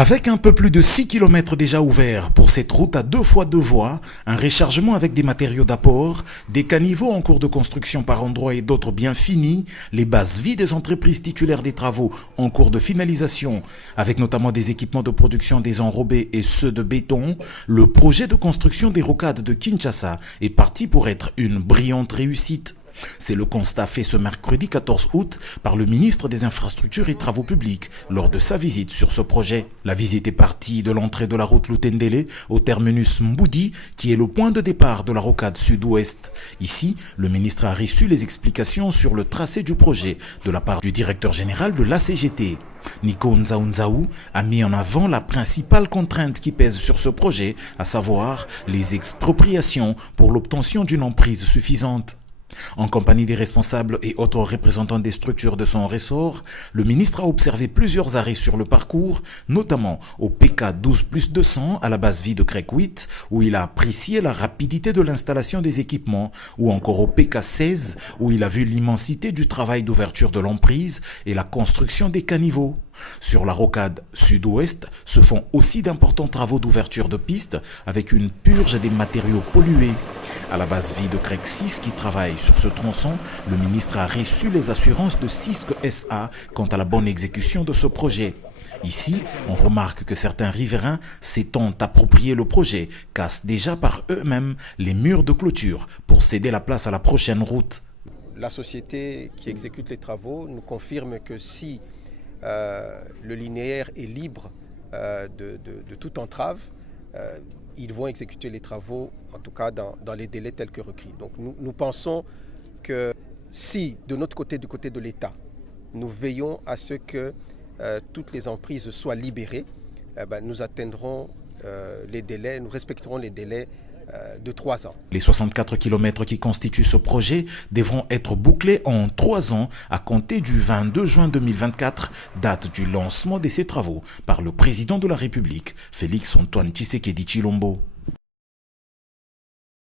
Avec un peu plus de 6 km déjà ouverts pour cette route à 2x2 voies, un rechargement avec des matériaux d'apport, des caniveaux en cours de construction par endroits et d'autres bien finis, les bases vies des entreprises titulaires des travaux en cours de finalisation, avec notamment des équipements de production des enrobés et ceux de béton, le projet de construction des rocades de Kinshasa est parti pour être une brillante réussite. C'est le constat fait ce mercredi 14 août par le ministre des Infrastructures et Travaux Publics lors de sa visite sur ce projet. La visite est partie de l'entrée de la route Lutendele au terminus Mboudi qui est le point de départ de la rocade sud-ouest. Ici, le ministre a reçu les explications sur le tracé du projet de la part du directeur général de l'ACGT. Nico Nzaounzaou a mis en avant la principale contrainte qui pèse sur ce projet, à savoir les expropriations pour l'obtention d'une emprise suffisante. En compagnie des responsables et autres représentants des structures de son ressort, le ministre a observé plusieurs arrêts sur le parcours, notamment au PK 12+200 à la base vie de Crec 8, où il a apprécié la rapidité de l'installation des équipements, ou encore au PK 16, où il a vu l'immensité du travail d'ouverture de l'emprise et la construction des caniveaux. Sur la rocade sud-ouest se font aussi d'importants travaux d'ouverture de pistes avec une purge des matériaux pollués. À la base vie de Crec 6 qui travaille sur ce tronçon, le ministre a reçu les assurances de Cisco SA quant à la bonne exécution de ce projet. Ici, on remarque que certains riverains s'étant approprié le projet cassent déjà par eux-mêmes les murs de clôture pour céder la place à la prochaine route. La société qui exécute les travaux nous confirme que si le linéaire est libre de toute entrave, ils vont exécuter les travaux, en tout cas dans les délais tels que requis. Donc nous pensons que si, de notre côté, du côté de l'État, nous veillons à ce que toutes les emprises soient libérées, nous atteindrons les délais, nous respecterons les délais de 3 ans. Les 64 km qui constituent ce projet devront être bouclés en 3 ans à compter du 22 juin 2024, date du lancement de ces travaux par le président de la République, Félix Antoine Tshisekedi Tshilombo.